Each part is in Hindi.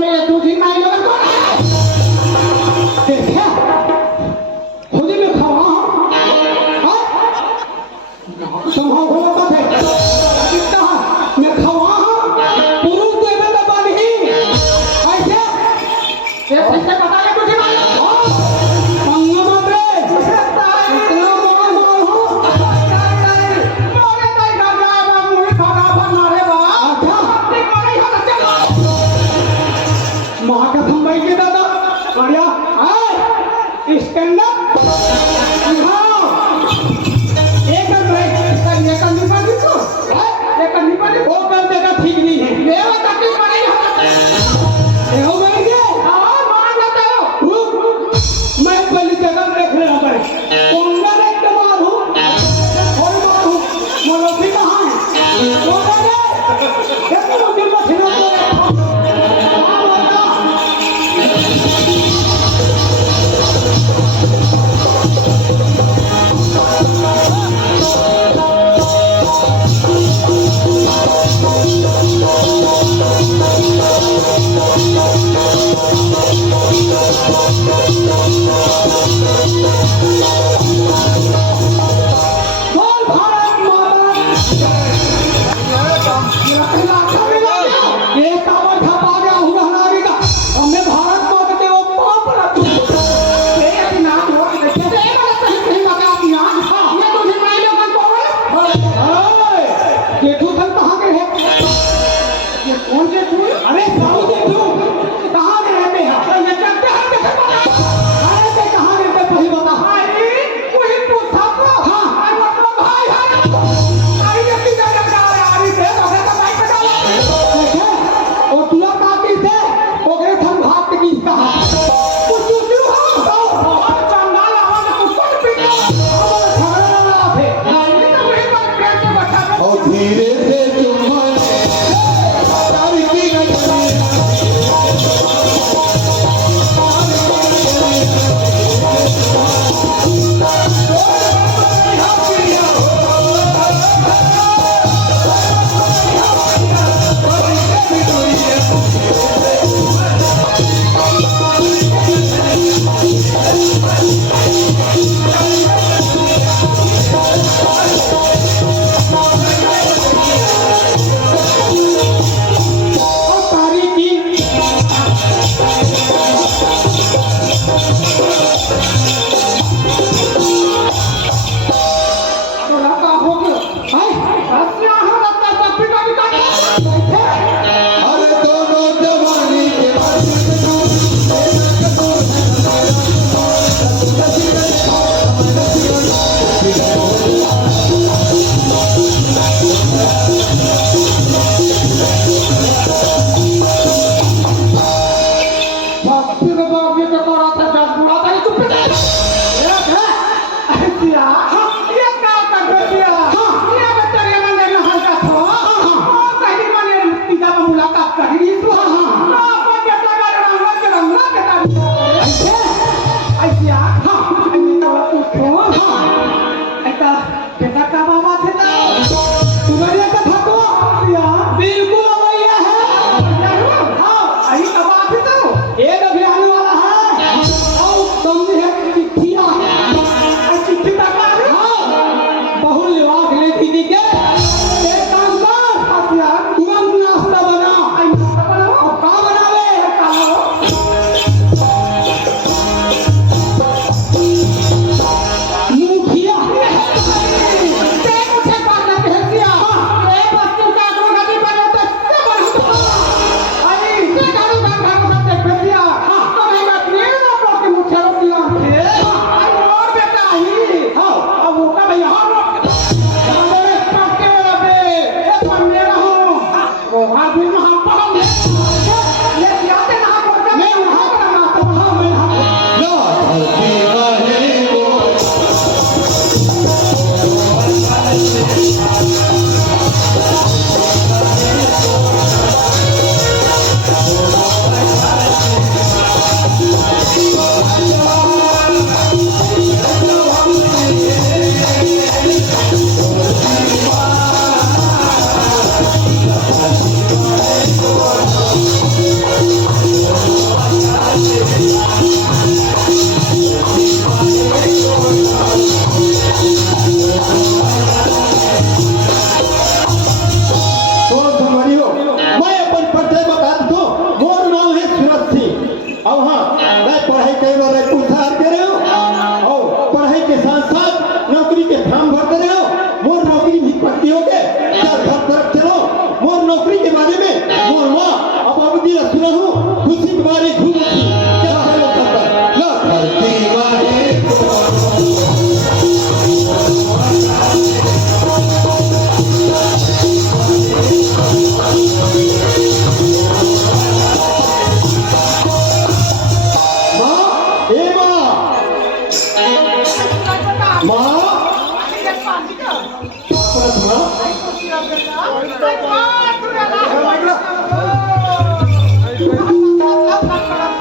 में दूधी माई लोग कौन है? देखा खुद में खवा संभव होता है कितना मैं खवा पुरुष देवे तो बन ही ऐसे ये कैसे पता है तुझे पंगा मत रे इतना मोर मोर हो मोरे ताई गाजा बा मुझे खाना बना रे बा अच्छा ठीक मारे हो चलो महाका थंबाई के दादा बढ़िया हां स्टैंड अप हां एक वो कर देगा ठीक नहीं है मेरा तकलीफ नहीं है हो गई के हां मान लेता हूं रुक मैं पहले जगह देख रहा हूं कौन सा एक मार हूं और मार हूं मनोफी कहां है कौन है देखो मुझे मछली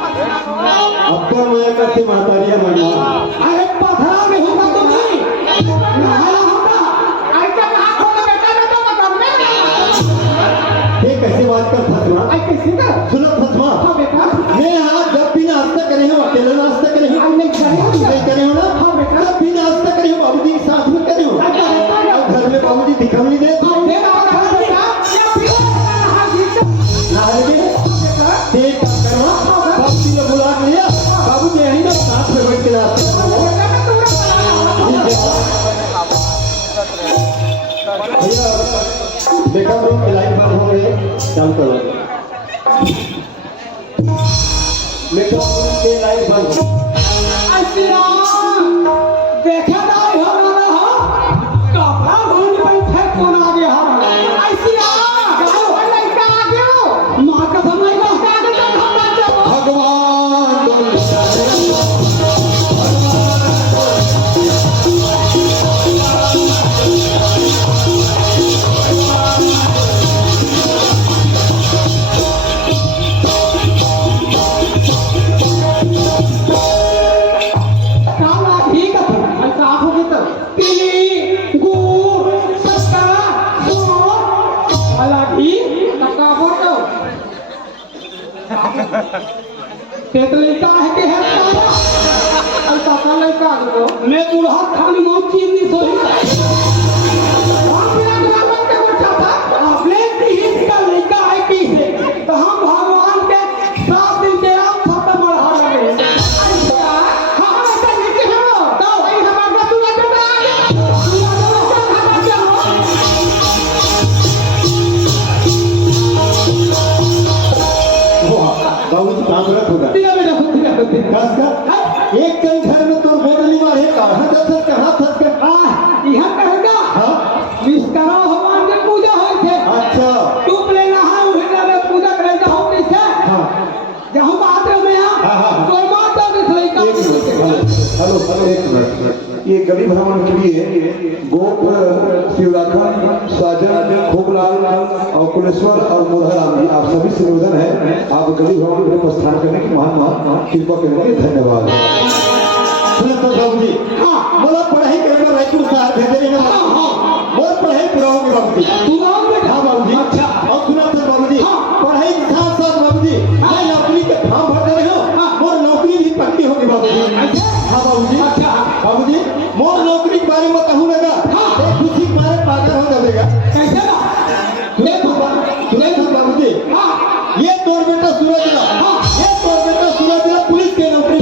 अब्बा मैं करती मातारिया मना अरे पथरा में होगा तो नहीं नहाया होगा ऐसा कहाँ खोला बेटा मैं तो करने ये कैसे बात कर फतवा आई कैसे कर सुनो फतवा हाँ बेटा मैं आज जब भी नाश्ता करे हो अकेले नाश्ता करे हो आई नहीं करे हो नहीं करे हो ना हाँ बेटा जब भी नाश्ता करे हो बाबूजी के साथ में करे हो और घर में बाबूजी दिखा नहीं दे ठीक करना बाबूजी ने बुला लिया बाबूजी यहीं ना साथ में बैठ के नाश्ता भैया बेटा रूम की लाइट बंद हो गई चालू करो बेटा रूम की लाइट बंद देखा नहीं हो रहा हो कपड़ा भूल बैठे कौन आ गया हो ऐसी लड़का आ गया माँ का समय भगवान लड़का है कि है ऐसा का लड़का मैं बूढ़ा खाली मौत चीज नहीं सोई आपने का लड़का है कि तो हम भगवान के 7 दिन के आप खत्म बढ़ा रहे बाबूजी काम रख होगा एक कई घर में तो बोरली मारे कहाँ थस के यहाँ कहेगा हाँ विश्वकर्मा भगवान के पूजा होय थे अच्छा तू पहले नहा उठे में पूजा करेगा हो कैसे हाँ जहाँ बात है मैं हाँ, हाँ। तो मार दो दिख लड़का हेलो हेलो एक मिनट ये गली भ्रमण के लिए गोप शिवराखन साजन खूबलाल और कुलेश्वर और मुरहराम जी आप सभी से निवेदन है आप गली भ्रमण में प्रस्थान करने की महान महान कृपा करने के धन्यवाद सुनो बाबू जी हाँ बोला पढ़ाई करने रायपुर शहर भेजे रहे ना बहुत पढ़ाई पूरा होगी बाबू जी तू गाँव में हाँ बाबू जी अच्छा और सुना सर बाबू जी हाँ। पढ़ाई के साथ साथ बाबू जी मैं नौकरी के फॉर्म भर दे रहे हो और नौकरी भी पक्की होगी बाबू जी हाँ बाबू जी अच्छा बाबू जी मोर नौकरी के बारे में कहूँ लगा हाँ। खुशी के मारे पागल हो जाएगा कैसे ना सुने सर बाबू जी हाँ ये तोर बेटा सूरज हाँ। ये तोर बेटा सूरज पुलिस के नौकरी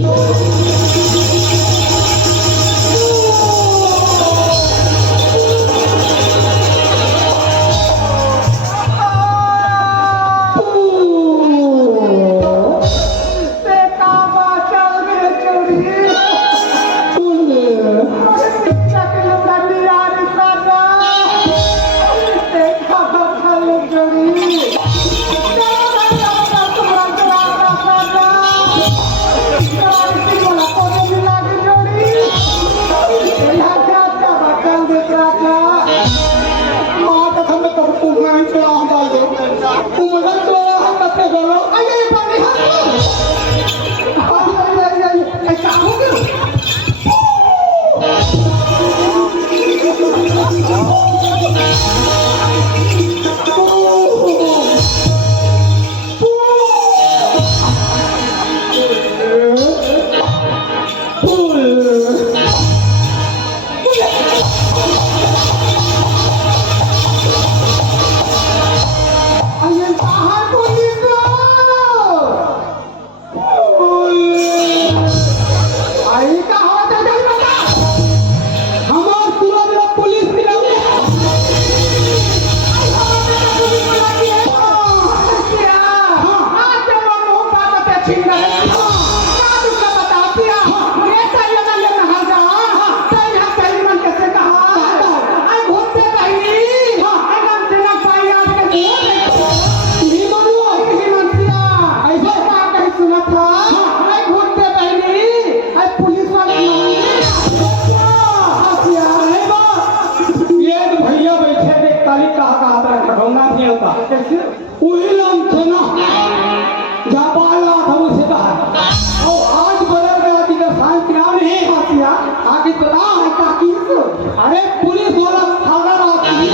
अरे बाहर कौना भी होता वही नाम थे ना जहाँ पाला था उसे कहा और आज बदल गया कि जब साइंस नाम नहीं हासिया आगे पता है क्या की अरे पुलिस वाला थाना रहती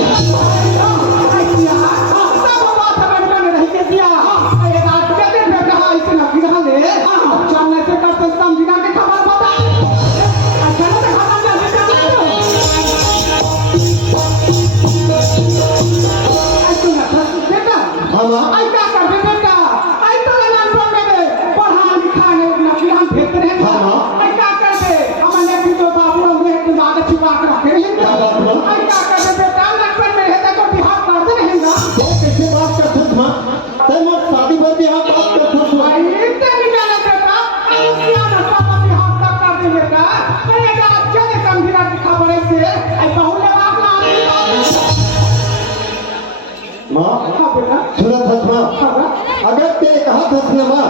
अगर तेरे कहा फंसने माँ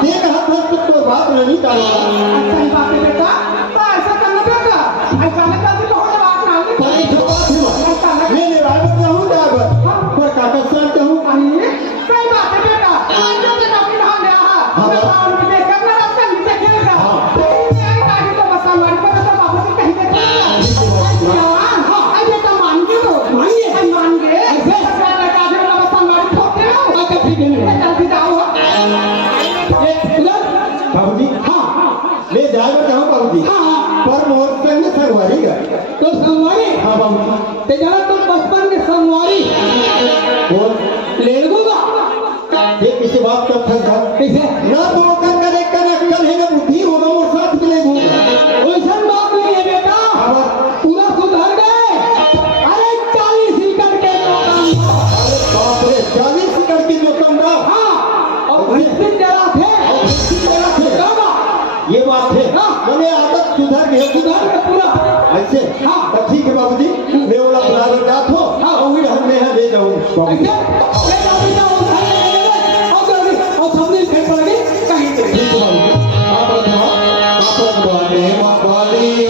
ते कहा फंस तो बात नहीं करना सही बात है बेटा तो ऐसा करना बेटा ऐसा नहीं करती तो हो बात ना पर ये जो बात है मैं ड्राइवर का हूँ ड्राइवर पर काका सर का हूँ सही बात है बेटा आज जो तेरा अपनी ढाल गया है मैं बाहर में देख कर रास्ता नीचे खेलेगा मेरी गाड़ी तो बस हमारी पर तो बाबू से कहीं देखेगा हां आज ये तो मान गए ऐसे सरकार का जो बस हमारी ठोकते हो आके ठीक है जल्दी जाओ बाबूजी हाँ मैं ड्राइवर का हूँ बाबूजी पर मोर पे में सरवारी का तो संवारी हाँ बाबूजी ते जरा तो बचपन में संवारी और ले लूंगा ये किसी बात का फंसा कैसे ना तो कर कल है ना बुद्धि होगा वो साथ मिलेगा वैसा बात नहीं है बेटा पूरा सुधर गए अरे 40 लीटर के बाप रे 40 लीटर की जो कमरा हाँ और 20 जरा थे ये बात है हाँ। मैंने आदत सुधर गई पूरा ऐसे हाँ। तो ठीक है बाबूजी मैं वाला ड्राइवर जात हो हाँ। और भी हम यहाँ ले जाऊँ बाबूजी ऐसे ले जाओ बेटा उधर ले गए और जल्दी और सबने फिर पड़ गई कहीं पे ठीक है बाबूजी आप बने मकाली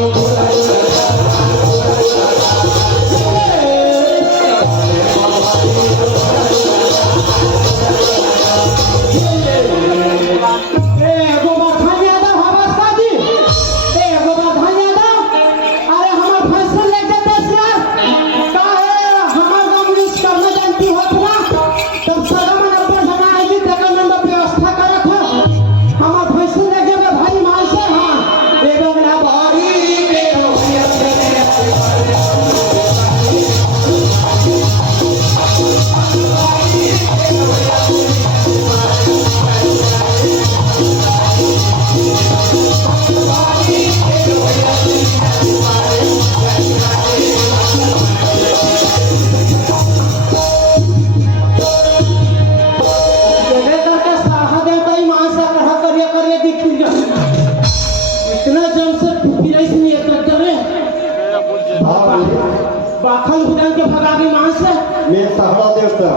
बाखल बुदान के भगावी मां से मैं सहरा देवता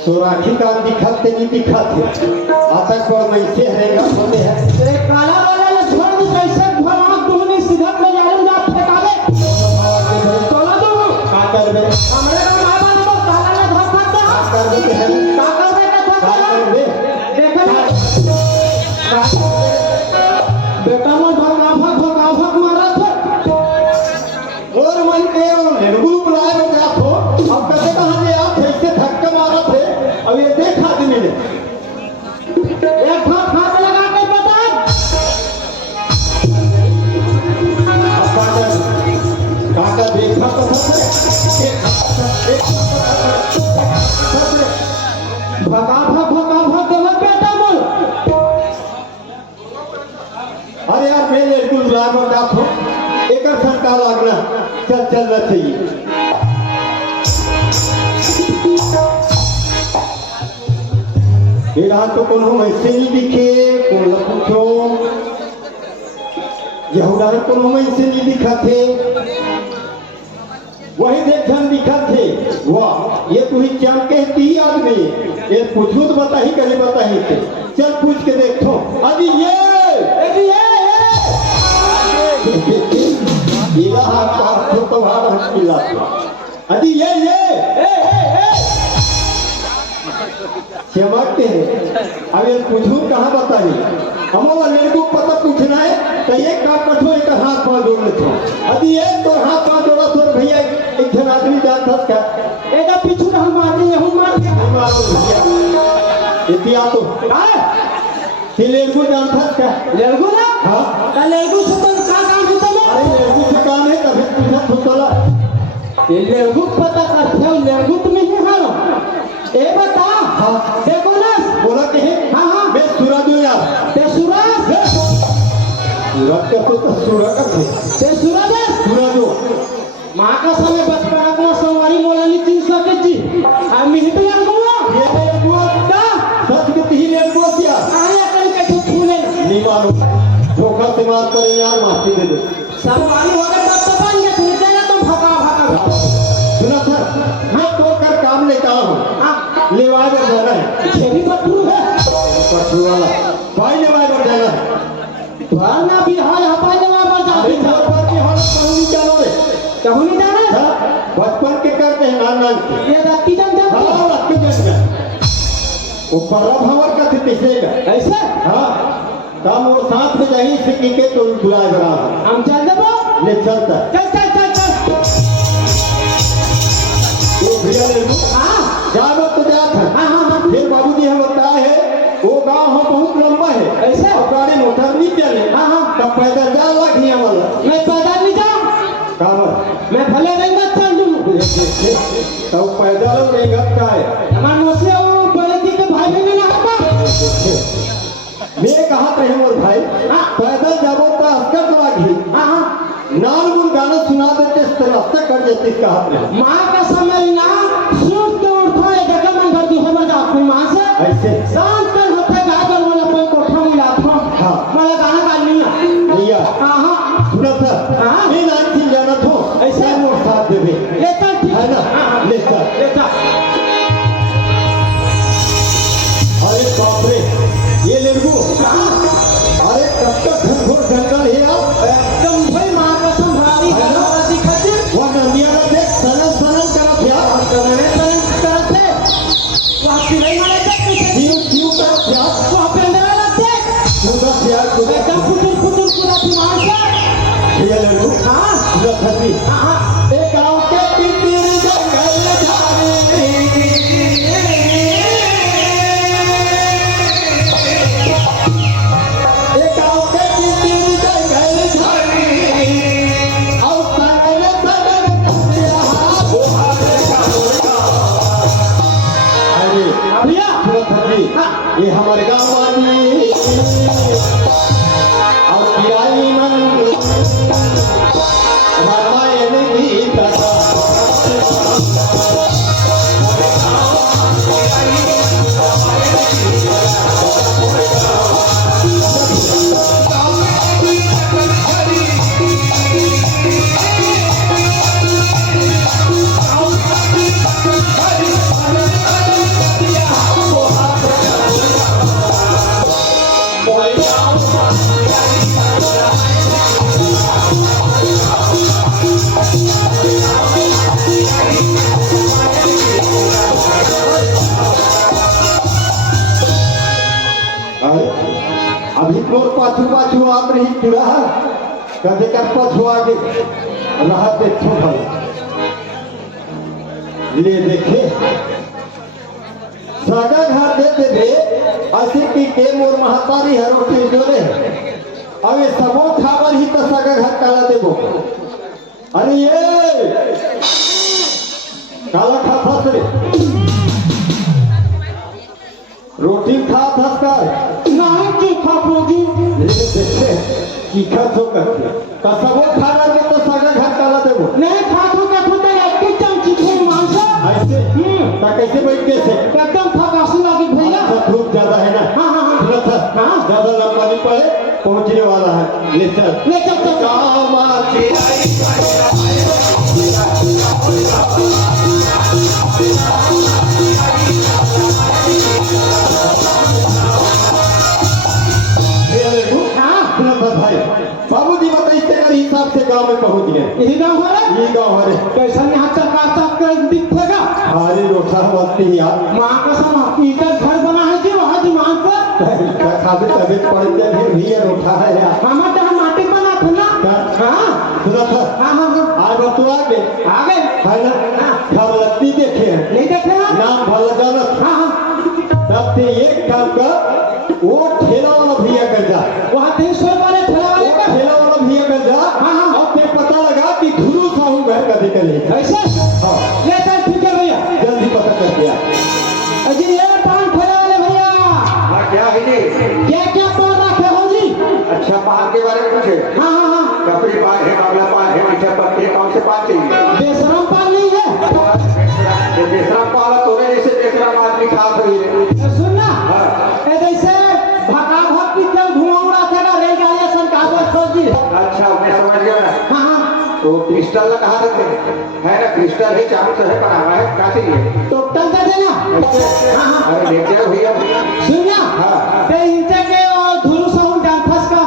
सोराखी का दिखाते नहीं दिखाते आतंकवाद में से रहेगा होते हैं काला वाला ने छोड़ दी कैसे भगवान तुमने सीधा में जाने जा फेंकावे तोला दो का कर दे हमरे का मां बाप को काला ने धोखा था कर देते हैं का कर बेटा का कर दे देखो बेटा में भगाभग मारा था और मन के निर्गुण बुलाए हो गया तो अब कैसे कहा जे आप ऐसे धक्का मारा थे अब ये देख आदमी ने एक हाथ लगा के बता काका देखा तो भगाभग देवत बेटा बोल अरे यार मैं निर्गुण बुलाए हो गया तो एक संता लगना चलना चाहिए फिर तो कौन हम ऐसे नहीं दिखे कौन पूछो यहूदा कौन हम ऐसे नहीं दिखा थे वही देख जन दिखा थे वाह ये तू ही क्या कहती आदमी ये पूछो तो बता ही करे बता ही थे चल पूछ के देखो अभी ये हाथ तो हाथ बोला अजी ये चमकते हैं। अब ये पूछू कहाँ बताई हमारा लड़को पता पूछना है तो एक काम कठो एक हाथ पाँव जोड़ लेते अभी ये तो हाथ पाँव जोड़ा तो भैया एक जन आदमी जान था क्या एदा पीछू हम मारते हैं हम मार के इतिया तो ते लड़को जान था क्या लड़को ना हाँ का लड़को से तो का काम होता है अरे लड़को से काम है तभी पूछा तो चला ये लड़को पता करते हो लड़को तुम ही हारो ए बता हाँ देखो ना बोला कि हाँ हाँ मैं सूरज हूँ यार ते सूरज सूरज का तो सूरज का थे ते सूरज सूरज हो माँ का समय बचपना को सवारी मोलानी 300 के जी हम ही तो यार को ये लड़को का सच के ही लड़को क्या आया कहीं के छूले नहीं मानो धोखा से मार कर यार माफी दे दे सवारी हो गए तब तो बन गया तुम देना तुम भगा सुना सर मैं तो कर काम लेता हूँ लेवा कर जाना है छेरी पटू है पटू वाला भाई लेवा कर जाना है वरना भी हाय हपाई लेवा पर जाती अभी घर पर की हालत कहूँ चलो रे कहूँ नहीं जाना बचपन के करते हैं नान ये राती जन जन हाँ रख के वो बड़ा भंवर का थे पिछले का ऐसे हाँ काम वो साथ में जाही सिक्की के तो बुलाए बना हम चल देबो ले चलता चल वो भैया ले हाँ जानो तो जात है हाँ फिर बाबूजी हम बताए है वो गांव हम बहुत लंबा है ऐसे? और गाड़ी मोटर नहीं चले हाँ तब पैदल जा लगी वाला मैं पैदल नहीं जाऊँ काम मैं भले नहीं मत चल दूँ तब पैदल रहेगा क्या है हमारे मुझसे वो बड़े दी के भाई भी नहीं आता मैं कहा थे मोर भाई हाँ। पैदल जाबो तो अस्कर लागी हाँ नाल गुन गाना सुना देते इस तरह से कर देते कहा थे माँ का समय ना सूट के उठो एक जगह में घर दी हो बजा अपनी माँ से ऐसे शांत कर होते गागर वाला कोई कोठा मिला था हाँ। मला गाना गा लिया भैया हाँ सुना था हाँ। मैं नान थी जाना था ऐसे? मोर साथ देवे लेता ठीक है ना हाँ, लेता लेता अरे बाप रे ये लड़को अरे कब तक घनघोर जंगल है आप एकदम भाई माँ का संभाली है ना? दिखाते वो नंदिया का देख सनन सनन करा क्या करने करते वहाँ पिलाई मारे थे जीव करा क्या वहाँ पे अंदर रहते पूरा प्यार को एकदम फुटुर फुटुर पूरा दिमाग से ये लड़को हाँ पूरा फंसी हाँ एक गांव के तीर जंगल जाने एक गांव के तीर जंगल जाने और सनन सनन वो हाथ अरे भैया पूरा फंसी ये हमारे गांव वाली और किराई मन रामायण की कथा अभी तोर पाछू पाछू आप रही चुरा कदे कर पाछू आगे रहते छोटा ले देखे सागा घर देते दे ऐसे की के मोर महातारी हरो के जोरे अब ये सबो खावर ही तो सागा घर काला देबो अरे ये काला खा रे रोटी खा कर नहीं की खापोगी चीखा तो करते कसबो खाना में तो सागा घर काला देबो नहीं खातो का खुदा एक चमची थे मांसा ऐसे ता कैसे बैठ के से एकदम फकासू लगी भैया अच्छा धूप ज्यादा है ना हाँ हाँ हाँ सुना था हाँ। ज्यादा लंबा नहीं पड़े पहुंचने वाला है ले चल ले चल चल काम आती हाँ सुना था भाई बाबूजी बताइए तेरे हिसाब से गांव में पहुंच गए यही गाँव है ये गांव है कैसा घर यहाँ चकाचक कर दिखेगा। हमारी रोटा मस्ती यार माँ का सम इधर घर बना है जी वहाँ जी वहाँ पर खाते तबियत पड़ते फिर भी ये रोटा है यार हमारे तो माटी बना था ना। हाँ सुना था हाँ हाँ हाँ आज बात तो आ गए है ना घर लगती देखे हैं नहीं देखे ना। नाम भल जाना हाँ हाँ तब से एक काम कर वो ठेला वाला भैया कर जा वहाँ 300 वाले ठेला वाले का ठेला वाला भैया कर जा हाँ, हाँ। अब फिर पता लगा कि धुरू साहू घर का दिक्कत है ऐसे हाँ ले चल ठीक है भैया। जल्दी पता कर दिया अजी ये पान ठेला वाले भैया हाँ क्या है जी क्या क्या पान रखे हो जी। अच्छा पान के बारे में पूछे हाँ हाँ हाँ कपड़ी पान है काबला पान है मीठा पान है कौन से पान चाहिए बेशरम पान नहीं है। ये बेसरा पान तो है जैसे बेसरा आदमी खा रही है सुनना हाँ। ए जैसे भगा भग की जब धुआं उड़ातेगा रेलगाड़ी सरकार को जी। अच्छा मैं समझ गया ना हाँ हाँ तो क्रिस्टल कहाँ रखते हैं है ना क्रिस्टल है चारों से है बना हुआ है कहाँ चाहिए टोटल दे देना। हाँ हाँ अरे लेते हैं भैया सुनना हाँ। ते इनसे के और धुरु साउंड डांफस का।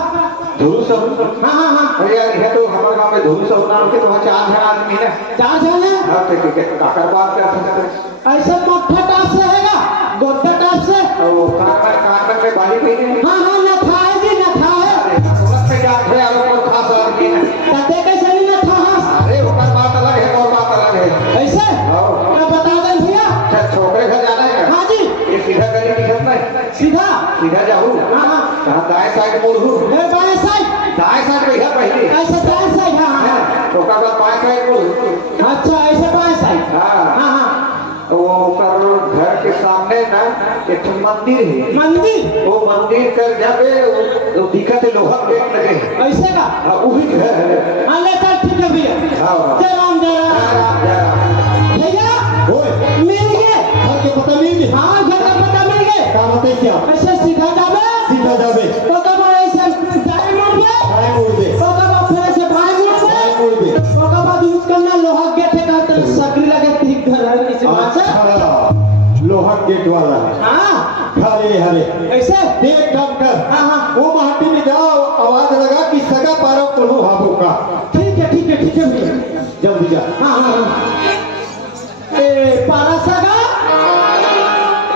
धुरू सब हाँ हाँ हाँ अरे यार ये तो हमारे गाँव में धुरू सब नाम के तो वहाँ 4 जन आदमी है 4 जन है। हाँ तो ठीक है काकर बात कर सकते हैं ऐसे मट्ठा टाप से हैगा गोट्टा टाप से। और वो काकर में बाली पहनी हाँ हाँ नथा है जी नथा है। समझ में क्या है और वो खास आदमी है तते कैसे नहीं नथा हाँ अरे ओकर बात अलग है और बात अलग है ऐसे हाँ। तो बता दे भैया। अच्छा छोकरे घर जाना है हाँ जी ये सीधा गली दिखत नहीं सीधा सीधा जाऊँ हाँ हाँ कहाँ दाएं साइड मुड़ू ले बाएं साइड दाएं साइड भैया पहले ऐसे दाएं साइड हाँ हाँ तो ओकर बाद बाएं साइड मुड़ू अच्छा ऐसे बाएं साइड हाँ हाँ हाँ वो ओकर घर के सामने ना एक मंदिर है मंदिर वो मंदिर कर जाके वो दिखत है लोहा गेट लगे हैं। ऐसे का। हाँ वही घर है हाँ ले चल ठीक है भैया। हाँ। जय राम जय राम जय राम। भैया ओए मिल गए। घर के पता नहीं मिली हाँ घर का पता मिल गए। क्या बताइए क्या ऐसे सीधा जावे सीधा जावे तो कब ऐसे दाएं मुड़ गए काय मुड़ दे तो कब फिर ऐसे बाएं मुड़ काय गए मुड़ दे तो कब दूध करना लोहा गेट का तो सकरी लगे ठीक घर है किसी बात से। अच्छा लोहा गेट वाला है हाँ हरे हरे ऐसे देख काम कर हाँ हाँ वो माटी में जाओ आवाज लगा कि सगा पारो कोनो हाबो का ठीक है भैया। जल्दी जा हाँ हाँ हाँ ए पारसगा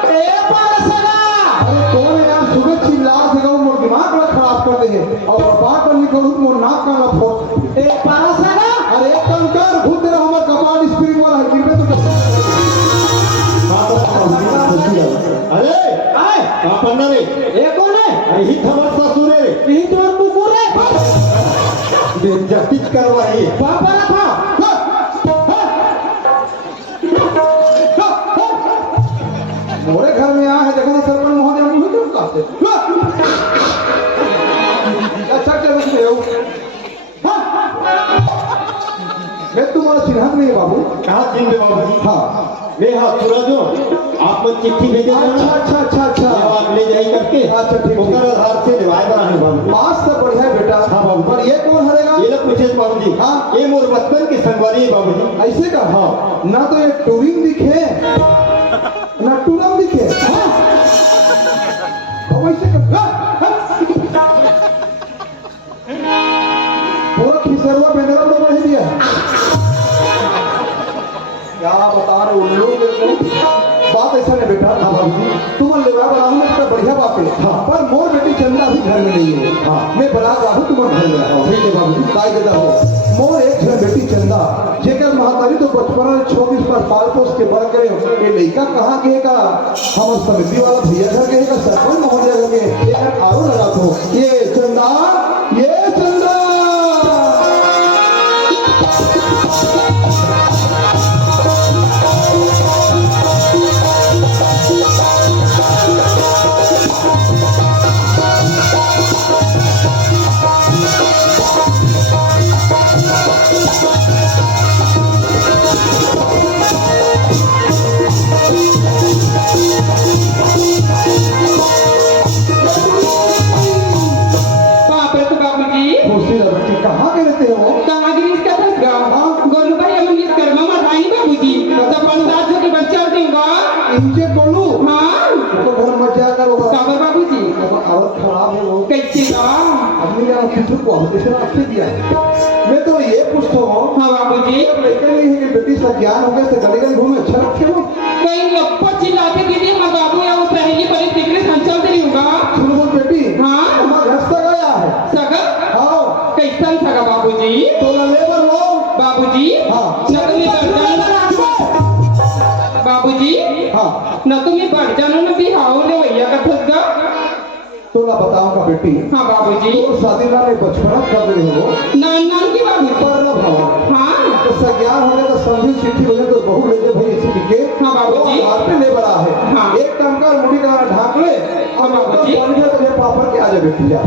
अरे कौन है यार सुबह चिल्ला से मोर दिमाग बड़ा खराब कर दे और बात पर निकलू मोर नाक का ना फोड़ ए पारसगा अरे एक काम कर भूत तेरा हमार कपाल स्प्रिंग वाला है गिरबे तो अरे आए अपन रे ये कौन है। यही खबर ससुर रे यही तुम्हारा कुकुर है। बेइज्जती करवाई पापा रखा मोरे घर में आया है देखो ना सरपंच महोदय मुझे क्यों कहते अच्छा चलो मैं तुम्हारा चिन्हत नहीं है बाबू कहाँ चिन्ह दे बाबू जी हाँ ले हाँ सूरज आप लोग चिट्ठी भेजे अच्छा जवाब ले जाई करके अच्छा, ठीक। ओकर आधार से डिवाइड बना बाबू पास तो बढ़िया है बेटा हाँ, बाबू। पर ये कौन हरेगा ये लोग पूछे बाबू जी हाँ। ये मोर बचपन की संगवारी है बाबू जी ऐसे का हाँ। ना तो ये टूरिंग दिखे ना टूरम दिखे हाँ। अब ऐसे कर पूरा खिसरवा बेदरा तो बढ़ दिया क्या बता रहे उल्लू बात ऐसा नहीं बेटा हाँ बाबू जी तुम लेवा बनाऊ में तो बढ़िया बात है हाँ पर मोर बेटी चंदा अभी घर में नहीं है हाँ मैं बड़ा बाबू तुम्हारे घर में ठीक है बाबू जी काय देता हो मोर एक घर बेटी चंदा जेकर महातारी तो बचपन में 24 पर पाल पोस के बड़ करे ये लड़का कहाँ के का हम समिति वाला भैया घर के का सरपंच महोदय घर के एक आरो लगा तो ये चंदा सब ज्ञान हो गए तो गली गली घूमे अच्छा लगते हो कहीं लप्पा चिल्लाते दीदी हमारे बाबू या वो सहेली बड़ी दिखने संचल तेरी होगा। सुनो बोल बेटी हाँ हमारा घर से गया है सगा हाँ कैसन सगा बाबूजी? तो लेबर हो बाबूजी हाँ। न तुम्हें बाबूजी हाँ न तुम्हें बर्जनों में भी हाउ ले भैया का थसगा। तो ला बताऊंगा बेटी हाँ बाबूजी तो शादी ना बचपन कर रही हो नान नान की बाबू पर न भाव हाँ तो सज्ञान हो गया तो समझी चिट्ठी हो जाए तो बहु ले दे भाई इसी लिखे हाँ बाबूजी। घर पे ले बड़ा है हाँ। एक काम कर मुड़ी का ढाक ले हाँ बाबूजी। तुझे पापड़ के आ जा बेटी जा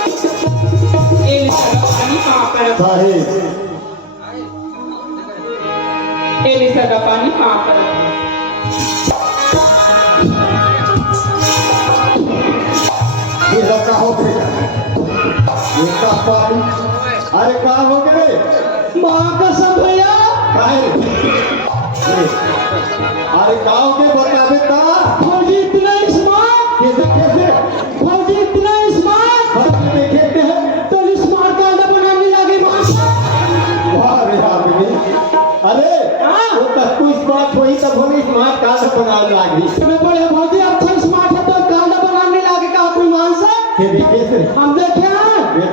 ये ले सगा पानी कहाँ पर साहेब ये ले सगा पानी कहाँ पर ये लड़का हो गया ये का पानी अरे का हो गए माँ कसम भैया काहे अरे का हो गए बतावे का फौजी इतना स्मार्ट कैसे फौजी इतना स्मार्ट हम देखे थे तो स्मार्ट कार्ड बनाने लगे वाह रे आदमी अरे हाँ। वो तक कोई स्मार्ट होई तब होनी स्मार्ट कार्ड बनाने लगी तुम्हें बड़े फौजी अच्छा स्मार्ट है तो कार्ड बनाने लगे का कोई मानसा ये देखे से हम देखे हैं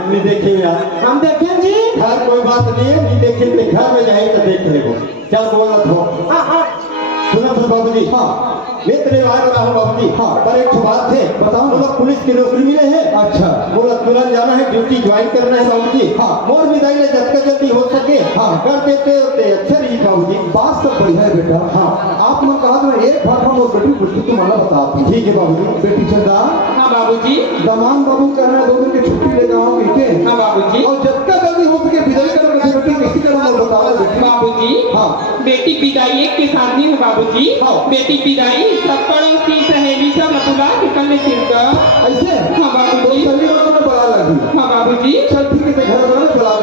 नहीं देखे यार हम देखे जी घर कोई बात नहीं है नहीं देखे तो घर में जाए तो देख ले चल बोला था हाँ हाँ सुना था बाबूजी हाँ मित्र आज रहा हूँ बाबूजी हाँ। पर एक बात है बताओ। बोला पुलिस की नौकरी मिले है अच्छा बोला तुरंत जाना है ड्यूटी ज्वाइन करना है बाबूजी हाँ। मोर विदाई ले जब तक जल्दी हो सके हाँ। कर देते होते अच्छा रही बाबूजी बात सब बढ़िया है बेटा हाँ। आप मन कहा था एक बात हम और बेटी पूछती तो मला बता आप ठीक है बाबूजी बेटी चंदा हाँ बाबूजी दमान बाबू कहना है 2 दिन की छुट्टी लेकर आओ ठीक है हाँ बाबूजी और जब तक जल्दी हो सके विदाई करो मेरी बेटी किसी का नाम बताओ बेटी बाबूजी हाँ बेटी विदाई एक के साथ नहीं है बाबूजी हाँ। बेटी विदाई सब पड़ोसी सहेली सब बुला निकलने चिंता ऐसे हाँ बाबूजी चलनी बात में बड़ा लगी हाँ बाबूजी चल ठीक है घर में बुला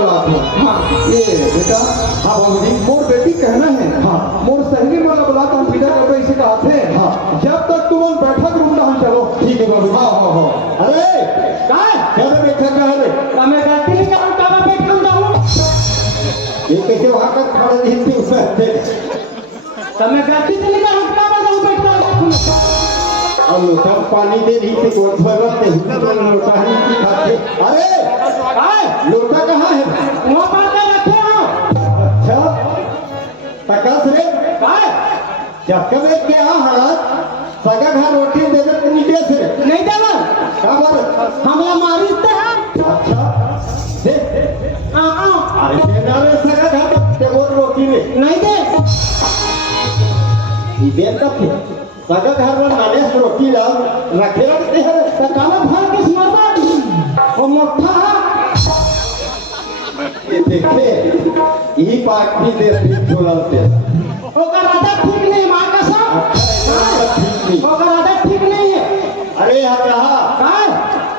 हाँ ये बेटा हाँ बाबूजी मोर बेटी कहना है हाँ मोर सहेली वाला बुला तो हम विदा करते इसे कहा थे हाँ जब तक तुम बैठक रूम हम चलो ठीक है बाबूजी हाँ हाँ हाँ अरे काय क्या बैठा कहा रे हमें कहती है कि हम काला पे खम जाऊँ ये कैसे वहां का खड़ा नहीं थी उसमें हमें कहती थी कि हम काला जाऊँ बैठा और लोटा पानी दे रही थी गोद भरते लोटा ही की खाते अरे काय लोटा कहाँ है वहाँ पर के रखे हो अच्छा तकस रे काय जब एक के हाथ सगा घर रोटी दे दे नीचे से नहीं देना का बात हमला मारिते हैं अच्छा दे अरे देना रे सगा घर ते वो रोटी में नहीं दे ये देर तक थे सगा घर में नाले से रोटी ला रखे रखते हैं तो काला भर के स्मरण वो मोटा ये देखे यही पार्टी दे रही झोलते ओकर आदत ठीक नहीं माँ का सब ठीक नहीं ओकर आदत ठीक नहीं है अरे यहाँ कहा काय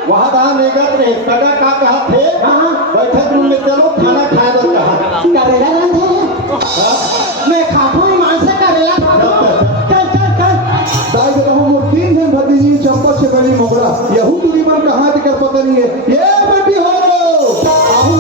वहाँ कहा निगत रहे सगा का कहा थे हाँ। बैठक रूम में चलो खाना खाए बस कहा करेला रंधे मैं खातो ईमान से करेला खातो चल चल चल दाई जब हम और 3 दिन भतीजी चंपा से बनी मोगरा यहू दूरी पर कहाँ दिक्कत पता नहीं है ये बेटी हो आहू